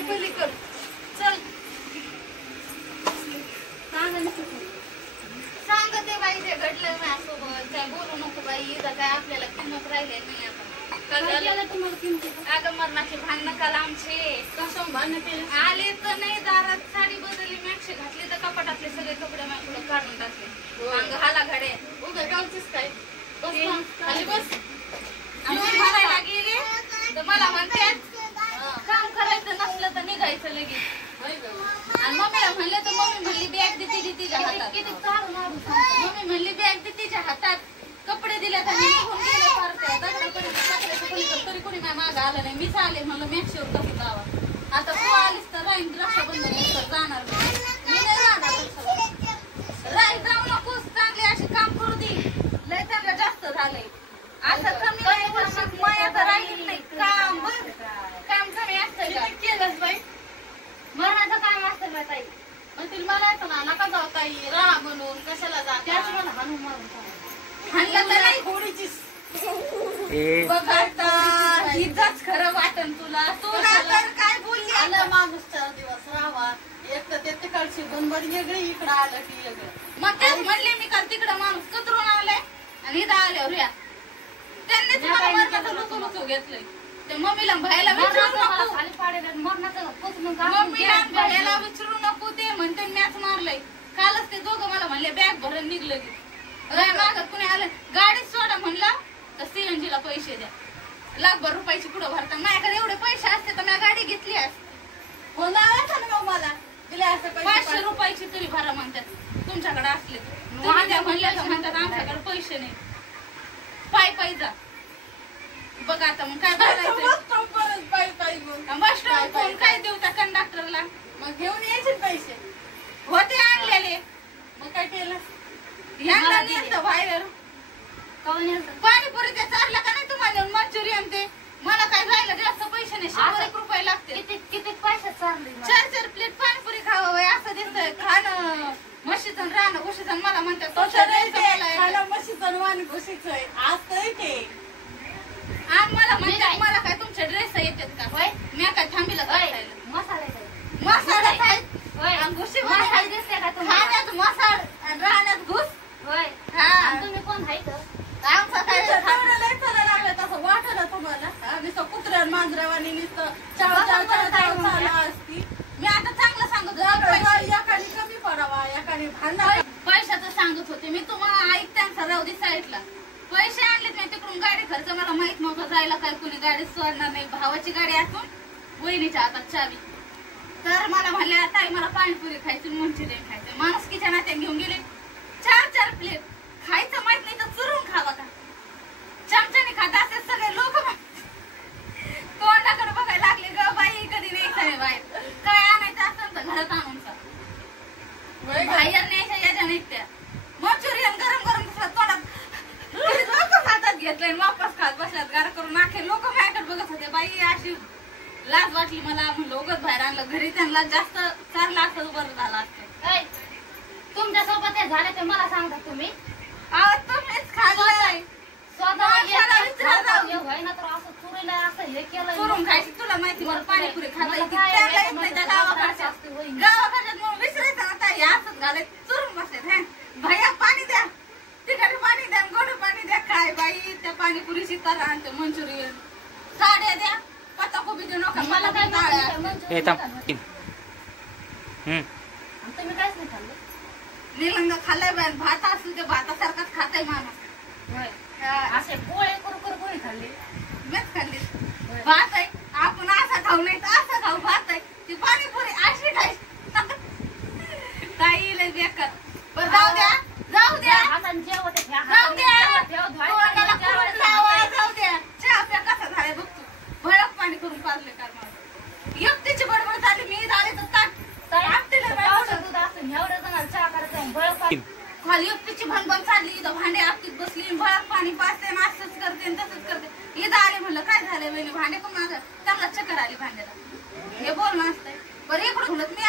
बाई पलीकड चल सांगते बाई ते घडलं माझ्यासोबत काय बोलू नको बाई इथं काय आपल्याला किंमत राहिले नाही आता अगं मरणाचे भांडणं काल आमचे कसं भांडण आले तर नाही दारात साडी बदलली मॅक्सी घातली तर कपाटातले सगळे कपडे माझ्याकडे काढून टाकले अंग हाला घडे उगा गावचीच काय खाली बस भरायला गेले तर मला म्हणतात काम करायचं नसलं तर निघायचं लगेच आणि मम्मीला म्हणलं तर मम्मी म्हणली बॅग दे तिच्या हातात मम्मी म्हणली बॅग दे तिच्या हातात कपडे दिले तर निघून गेले तरी कोणी माझ्या मागं आलं नाही मीच आले म्हणलं मॅक्सीवर कसं जावं आता तू आलीस तर राहीन रक्षाबंधन जाणार मी नाही राहणार राही जाऊ नकोस चांगली अशी काम करू दे लय त्यांना जास्त झालंय असं कमी नाही माया तर राहील नाही काम काम कमी असतं केलंच बाई मनाचं काम असतं ना ताई म्हणतील मला येतं ना नका जाऊ ताई राहा म्हणून कशाला जा त्याच मला हाणून मारून हाणलं तर नाही थोडीचीच बघा हिजच खरं वाटन तुला तुला तर काय बोलली आलं माणूस 4 दिवस राहावा एक तर ते तिकडची बनबड वेगळी इकडं आलं की वेगळं मग तेच म्हणले मी काल तिकडं माणूस कतरून आलाय आणि इथं आल्यावर या त्यांनीच मला मरणाचं लुचू घेतलंय ते मम्मीला भायला विचारू नको मम्मीला भायला विचारू नको ते म्हणते मॅच मारलंय कालच ते दोघं मला म्हणले बॅग भरून निघलं की मागत कुणी आलं गाडी सोडा म्हणलं तर सीएनजी ला पैसे द्या लाखभर रुपयाची पुढं भरता माझ्याकडे एवढे पैसे असते तर मी गाडी घेतली असते हो ना मला दिले असं 500 रुपयाची तरी भरा म्हणतात तुमच्याकडे असले तर म्हणले तर म्हणतात आमच्याकडे पैसे नाही पाय पाय जा बघ आता मग काय करायचं बस स्टॉप कोण काय देऊ त्या कंडक्टरला मग घेऊन यायचे पैसे होते आणलेले मग काय केलं ह्यांना नेलं बाहेर पाणीपुरी ते चाललं का नाही तुम्हाला मंचुरियन ते मला काय जायला जास्त पैसे नाही 100 रुपये लागते किती पैसे चालले 4 प्लेट पाणीपुरी खावं असं दिसतंय खाणं म्हशीचं राहणं घुशीचं मला म्हणतात म्हशीचं वाण घुशीचं असतंय ते आणि मला म्हणतात मला काय तुमचे ड्रेस येतात का होय मी काय थांबीला मसाला काय घुशी दिसते का खाण्यात मसाल आणि राहण्यात घुस होय हा तुम्ही कोण आहे आमचा काय लागलं तसं वाटलं तुम्हाला नुसतं कुत्र्या मांजरावानी नुसतं असती मी आता चांगलं सांगत एकाने कमी पडावा एकाने भांडा पैशाचं सांगत होते मी तुम्हाला ऐकत्यांचा राहू दे साईडला पैसे आणलेत नाही तिकडून गाडी खर्च मला माहित नव्हतं जायला काय कुणी गाडी सोडणार नाही भावाची गाडी असून वहिनीच्या हातात चावी तर मला म्हणल्या ताई मला पाणीपुरी खायची मंचुरियन खायचं माणुसकीच्या नात्याने घेऊन गेले 4 प्लेट खायचं माहित नाही तर चुरून खावा का चमच्याने खात असे सगळे लोक तोंडाकडे बघायला लागले ग बाई कधी न्यायचं नाही बाहेर काय आणायचं असेल तर घरात आणून बाहेर न्यायच्या याच्या नाही त्या मंचुरियन गरम गरम तोंडात हातात घेतलंय वापस खात बसल्यात गार करून नाखे लोक माझ्याकडे बघत होते बाई अशी लाज वाटली मला म्हणलं उगत बाहेर आणलं घरी त्यांना जास्त चारला असं बरं झालं असतं तुमच्या सोबत हे झाले ते मला सांगता तुम्ही तुम्हीच खाल्लंय चुरून खायची तुला माहिती मला पाणीपुरी गावाकडच्यात विसरायचं आता हे असंच घालाय चुरून बसले भैया पाणी द्या तिकडे पाणी द्या गोड पाणी द्या काय बाई त्या पाणीपुरीची तर आणते मंचुरियन साड्या द्या पत्ताकोबी देऊ नका मला काय तुम्ही कायच नाही खाल्लं निलंगा खाल्लाय बाय भात असू ते भातासारखाच खाताय माणूस असे पोळे करू कोणी खाल्ले मीच खाल्ली भात आहे आपण असा खाऊ नाही तर असं खाऊ भात आहे ती पाणीपुरी अशी खायची ताई लय बेकार बरं जाऊ द्या जाऊ द्या जाऊ द्या चहा प्या कसा झालाय बघ तू भडक पाणी करून पाजले काल मला एकटीची बडबड झाली मी झाले तर ताट खाली एकटीची भणभण चालली इथं भांडे आपटीत बसली भडक पाणी पाजते असंच करते तसंच करते इथं आले म्हणलं काय झालं भांडे पण माझं चांगला चक्कर आली भांड्याला हे बोल मासतंय बरं इकडून मी